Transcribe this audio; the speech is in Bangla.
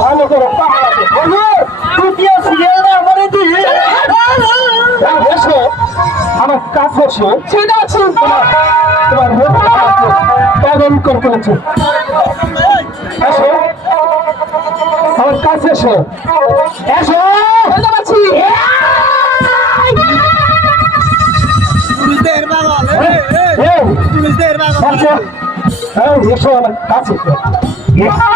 ভালো করে আমার কাছে এসো তোমার পাগল করে ফেলেছে এসো আমার কাছে এসো এসো এসো আমার কাছে এসো